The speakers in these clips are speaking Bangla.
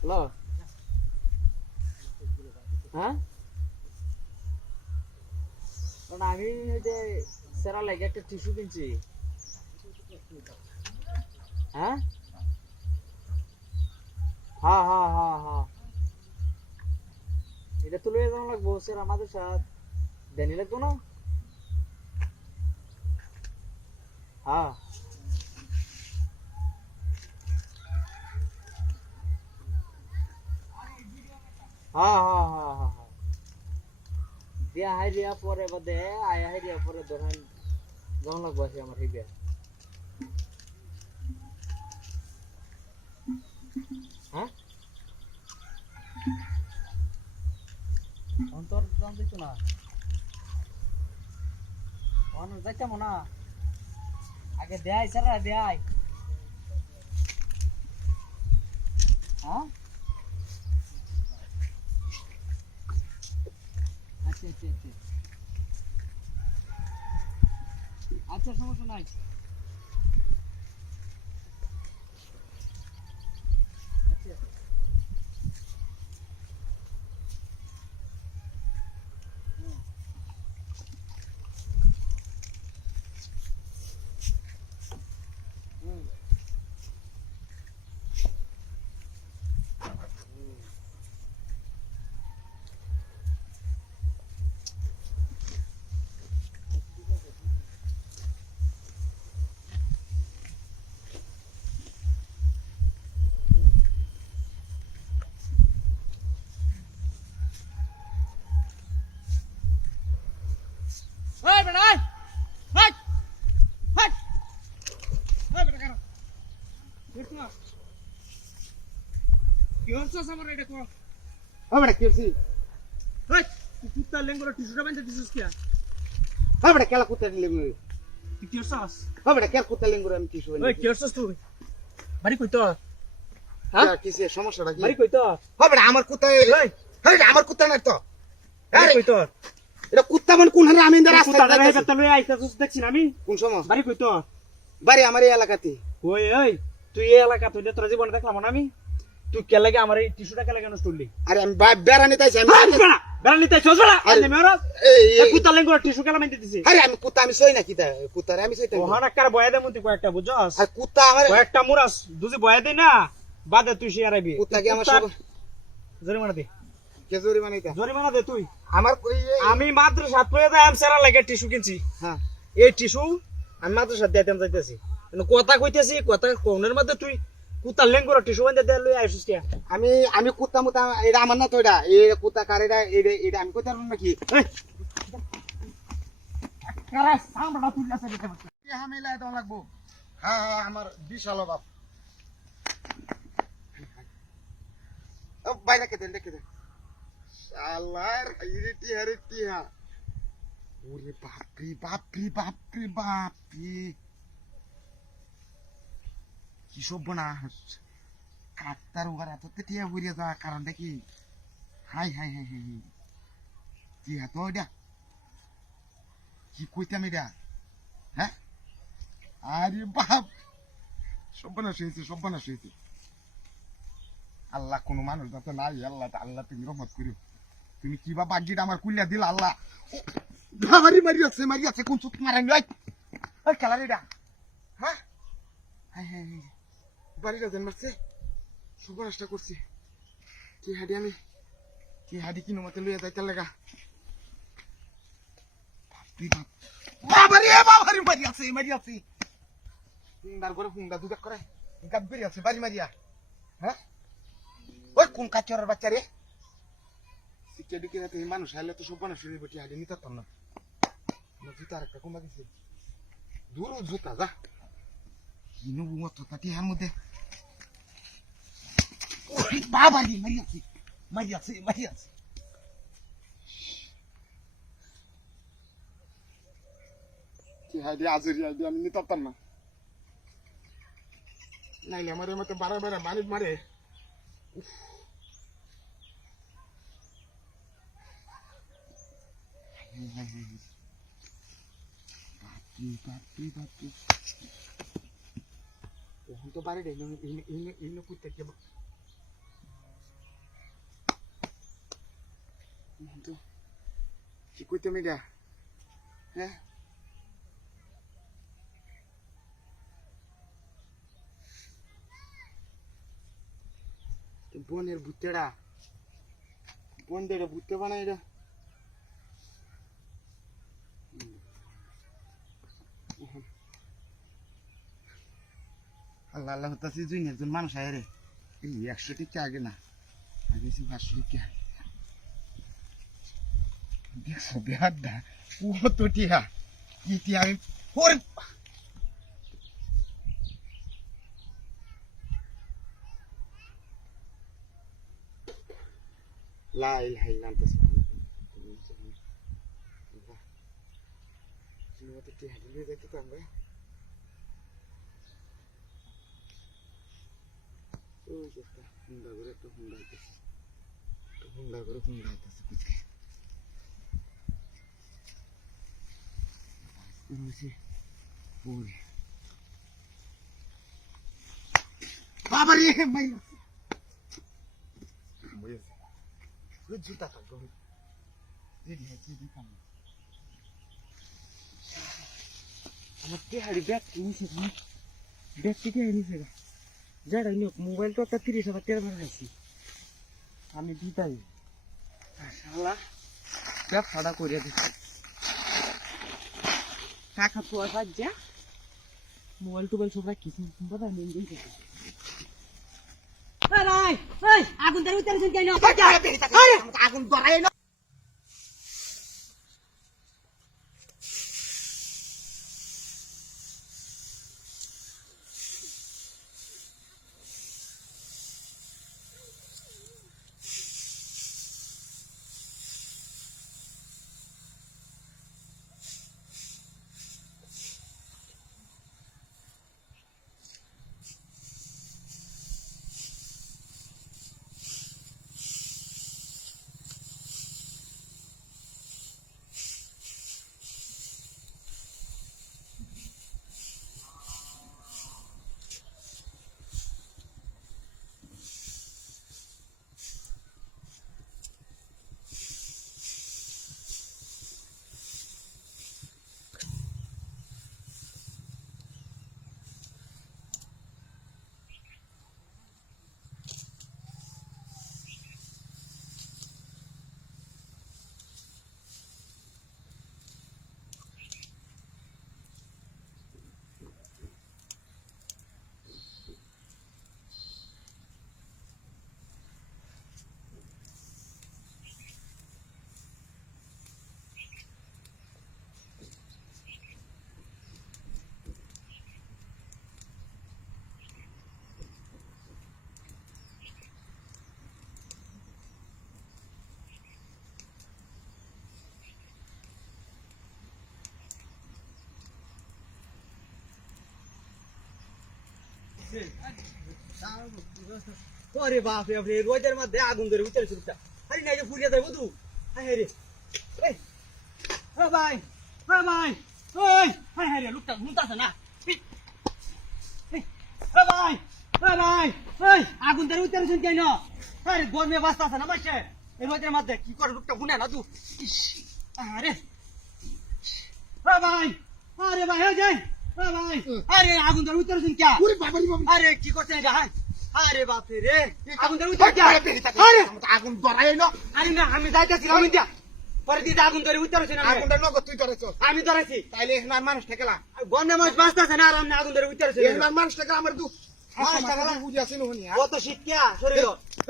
হ্যালো, হ্যাঁ কারণ আমি ওই যে সেরা লাগে একটা টিস্যু কিনছি। হ্যাঁ হ্যাঁ হ্যাঁ হ্যাঁ হ্যাঁ, এটা তুলে যাওয়া লাগবো স্যার আমাদের সাথে দেনি লাগবো না। হ্যাঁ হ্যাঁ হ্যাঁ হ্যাঁ হ্যাঁ হ্যাঁ, দিয়া হাই দিয়া পরে বাদে আয় হাই দিয়া পরে ধরেন যখন লাগবো আছে আমার হিবিয়া। হ্যাঁ অন্তর দাম দিত না অন যাইতাম না আগে দেয় স্যার দেয়। হ্যাঁ আচ্ছা আচ্ছা আচ্ছা আচ্ছা, সমস্যা নাই। আচ্ছা হুম হুম হুম। এই বেটা এই এই এই এই বেটা কেন দেখছ না কি হচ্ছে আমার এটা কো? ও বেটা কি হইছে? এই তুই কুত্তা লেঙ্গুরা টিস্যুটা বাঁধতে দিছিস কি? ও বেটা কেলা কুত্তা লিঙ্গুর। তুই কি হচ্ছস? ও বেটা কেলা কুত্তা লিঙ্গুর আমি কিছু ওই কি হচ্ছস তুই? বাড়ি কই তোর? হ্যাঁ কিসে সমস্যাটা কি? বাড়ি কই তোর? ও বেটা আমার কুত্তা এই আরে আমার কুত্তা না তো। বাড়ি আরে কই তোর? এটা কুত্তা মানে কোন হারে আমি ইন্দা রাস্তা কুত্তা দাঁড়াই বেতা লই আইতাছস দেখছি না আমি। কোন সময়? বাড়ি কই তোর? বাড়ি আমার এই এলাকাতে। ওই ওই তুই এই এলাকা তুই তোর জীবনে দেখলাম না আমি। তুই কে লাগে আমার এই টিস্যুটা কে লাগে নষ্ট করলি? আরে আমি বেড়ানি তাইছি আমি। বেড়া নিতে চস বেড়া আরে, আরে মেরা এই এই কুত্তা লেঙ্গুরা টিস্যু কেলা বাঁধতে দিছিস? আরে আমি কুত্তা আমি সই না কিতা কুত্তারে আমি সইতাম। ওহানা কার বয়া দে মুতি কয়েকটা বুঝছস? আর কুত্তা আমার কয়েকটা মুরাস দুজি বয়া দে না বাদে তুই শেয়ার আইবি। কুত্তা কি আমার সব জরিমানা দে। কেজুরি বানাইতা। জরিমানা দে তুই। আমার আমি মাদ্রাসা পড়ে যাই আমি সেরা লাগে টিস্যু কিনছি। হ্যাঁ এই টিস্যু আমি মাদ্রাসা দিতেম যাইতেছি। কথা কইতেছি কথা কোনের মধ্যে তুই কুত্তা লেঙ্গুরা টিস্যু বাঁধতে দে লই আইছিস কে? আমি কুত্তা মুতা এটা আমার না তো এটা এই কুত্তা কার এটা এটা আমি কইতাম নাকি? এই কারা সামড়া তুইলাছে দিতে পারছ। কি হামেলা এটা লাগবো? হ্যাঁ হ্যাঁ আমার বিশাল অভাব। ও বাইরে কে দেন দেখে দেন শালার হাইরেটি হাইরেটি হ্যাঁ। ওরে বাপরে বাপরে বাপরে বাপরে কি সব না কাকতার ওর এত টিয়া হইয়া যা কারণটা কি? হাই হাই হাই হাই কি এত এটা কি কইতাম এটা? হ্যাঁ আরে বাপ সব্বানাশ হয়েছে সব্বানাশ হয়েছে। আল্লাহ কোনো মানুষ যাতে নাই আল্লাহ আল্লাহ তুমি রহমত করিও। তুমি কি বা বাগিটা আমার কুলিয়া দিল আল্লাহ। বাবারি মারি আছে কোন চুপ মারাই নয় ওই খেলারিটা। হ্যাঁ হ্যাঁ হ্যাঁ বাড়িটা যেন মারছে সর্বনাশটা করছি। কি হাডি আমি কি হাডি কিনো মতে লইয়া যাইতে লাগা। বাবারি মারি আছে হুন্ডার করে হুন্ডা দুধ করে গাব্বেরি আছে বাড়ি মারিয়া। হ্যাঁ ওই কোন কাচরের বাচ্চা রে শিক্ষা দিকে যাতে মানুষ হাইলে তো সব মানুষ বটি হাডি নিতে পারতাম না। জুতা আর একটা কমা গেছে দূর জুতা যা কিনো বুমা তো তাটি হার মধ্যে বাবারি মারি আছে কি হাডি আজরি হাডি আমি নিতে পারতাম না। নাইলে আমার মতো বারা বারা বাড়ি মারে। বাপরে এখন তো বাড়ি করতে কি কইতাম এটা হ্যাঁ বনের ভূতেরা বন দেড়ে ভূতে বানাই এটা আল্লাহ আল্লাহ হতাছি দুই একজন মানুষ আয় রে এই 100 টিকা আগে না আগে 500 টিকা দেখো বেহাদা কত টিকা কি আমি ওরে লা ইলাহা ইল্লা আনতা সুবহানাকা তুমি তো টিকা দিলে দেখতে পারবে ওই যে হুন্ডা করে তো হুন্ডা আইতেছে কুচকে বাবা রে মাইলা জুতা থাকবো আমার তেহারি ব্যাগ কিনেছে ব্যাগ থেকে এনেছে যারা মোবাইল তো একটা 30,000 টাকা ভাড়াইছি আমি দিতাই শালা ব্যবসাটা করে দিচ্ছি টাকা তো আর যা মোবাইল টোবাইল সব রাখিস বাবা নিয়ে দিয়েছে আগুন ধরে উত্তর কেন আগুন ধরাই না ওরে বাপ রে রোদের মধ্যে আগুন ধরে উঠে চলছে আরে নাই যে ফুরিয়ে যায় বুঝু হ্যাঁ রে এই ও ভাই ওই হ্যাঁ রে লুকটা ঘুমতাছে না ও ভাই ওই আগুন ধরে উঠে চলছে কেন আরে গরমে বাঁচতাছে না মাসে এই রোদের মধ্যে কি করে লুকটা গুনা না তুই আরে ও ভাই আরে ভাই হয়ে যায় ভাই আরে আগুন ধরে উঠে চলছে কে ওরে বাবা আরে কি করতে যা আরে বাপরে রে আগুন ধরে উঠে কে আরে আগুন ধরাই না আরে না আমি যাইতাছিলাম ইন্ডিয়া পরে দিদা আগুন ধরে উঠে চলছে না আগুনটা নগদ তুই ধরেছ আমি ধরেছি তাইলে এখানে মানুষ ঠেকলা গন্ডে মানুষ বাঁচতাছে না আর আমি আগুন ধরে উঠে চলছে এখানে মানুষ ঠেকলা আমার দু মানুষ ঠেকলা বুঝাছি না হনি কত শীত কে শরীর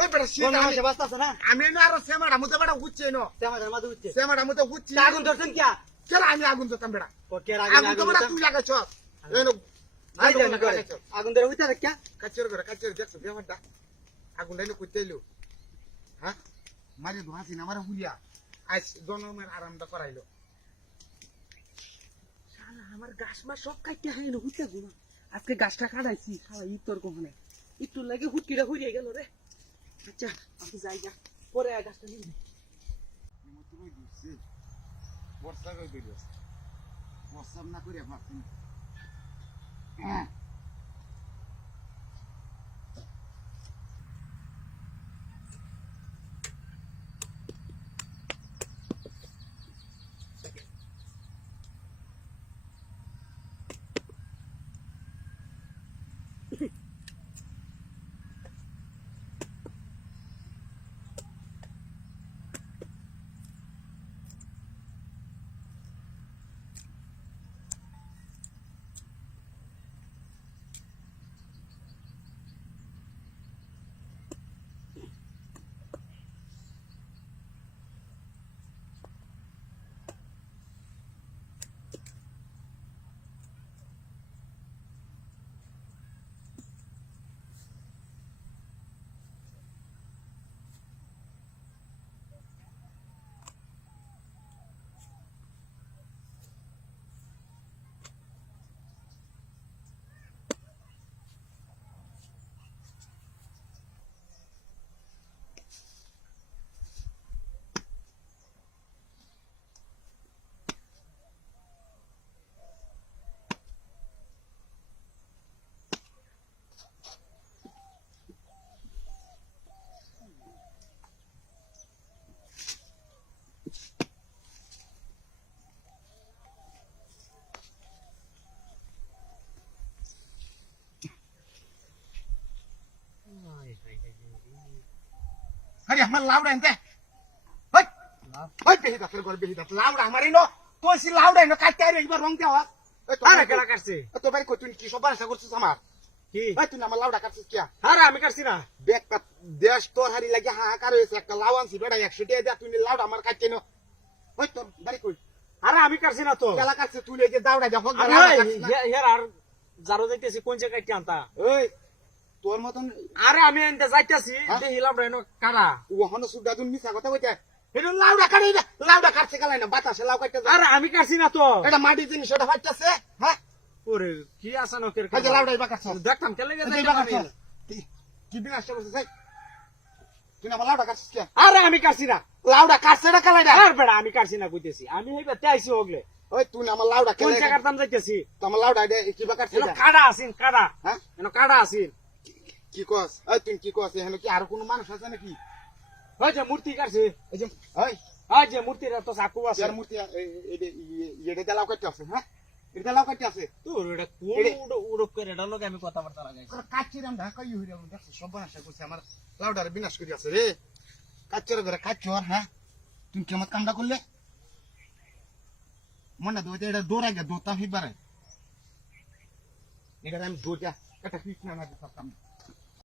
এই বেটা শীত মানুষ বাঁচতাছে না আমি না আর সেমাড়া মুতে বড় উঠছে না সেমাড়ার মধ্যে উঠছে সেমাড়া মুতে উঠছে আগুন ধরছেন কে কেন আমি আগুন ধরতাম বেটা ও কে আগুন তো বড় তুই লাগাছ এনো নাই জানি করে আগুন ধরে উঠে কে কাচর দেখছ বেমারটা আগুন লাইনে কইতেইলো হ্যাঁ মারি ধোয়াছি না আমারে হুলিয়া আজ জনমের আরামটা করাইলো শালা আমার গাছ মা সব কাটতে হাইলো হুতে গুনা আজকে গাছটা কাটাইছি শালা ইতর কোহনে ইতর লাগে হুটকিটা হইয়া গেল রে আচ্ছা আমি যাই যা পরে গাছটা নিয়ে মতো কই দিছি বর্ষা কই দিল বর্ষা না করে ভাবছি হ্যাঁ আমার লাউডা এনতে ওই ওই বেহি দাসের ঘর বেহি দাস লাউডা আমারই নো তুই সি লাউডা এনো কাটতে আরে একবার রং দেওয়া আরে কেডা কাটছে তো ভাই কই তুই কি সব বাসা করছিস আমার কি ভাই তুই আমার লাউডা কাটছিস কি আরে আমি কাটছি না দেখ দেশ তোর হারি লাগে হাহাকার হয়েছে একটা লাউ আনছি বেটা 100 টাকা দেয়া তুই লাউডা আমার কাটতে নো ওই তোর বাড়ি কই আরে আমি কাটছি না তো কেলা কাটছে তুই এই যে দাউড়া দেখো হের আর যারো যাইতেছি কোন জায়গায় টানতা ওই তোর মতন আরে আমি এনতে যাইতেছি দেখিলাম রে কারা ওহন সুডা দুন মিছা কথা কইতে এটা লাউডা কাটে লাউডা কাটছে কালাই না বাতাসে লাউ কাটতে আরে আমি কাটছি না তো এটা মাটি জিনিস ওটা ফাটতেছে হ্যাঁ ওরে কি আসা নকের এই যে লাউডা ইবা কাটছ দেখতাম কেলে এই ইবা কাটছ কি দিন আসছে বলছিস তুই আমার লাউডা কাটছিস কি আরে আমি কাটছি না লাউডা কাটছে না কালাই না আর বেড়া আমি কাটছি না কইতেছি আমি হইবে আইছি হগলে ওই তুই আমার লাউডা কোন কেলে জায়গার দাম যাইতেছি তো আমার লাউডা কিবা কাটছে এনো কাড়া আছিন কাড়া হ্যাঁ এনো কাড়া আছিন কি কস ওই তুই কি কস এখানে কি আর কোন মানুষ আছে নাকি ওই যে মূর্তি কাটছে এই যে ওই ওই যে মূর্তির তো চাকু আছে ইয়ার মূর্তি এটা লাউ কাটতে আছে হ্যাঁ এটা লাউ কাটতে আছে তোর এটা কোন উড়ক করে এটা লগে আমি কথাবার্তা লাগাইছি কাচ্চিরাম ঢাকা ইউরিয়া দেখছো সব আশা করছে আমার লাউডার বিনাশ করে আছে রে কাচ্চর ঘরে কাচ্চর হ্যাঁ তুমি কেমন কামটা করলে মনে দৌড়ে এটা দৌড়াই গে দৌড়তাম হিবারে এটা আমি দৌড়া একটা ফিট না দিতাম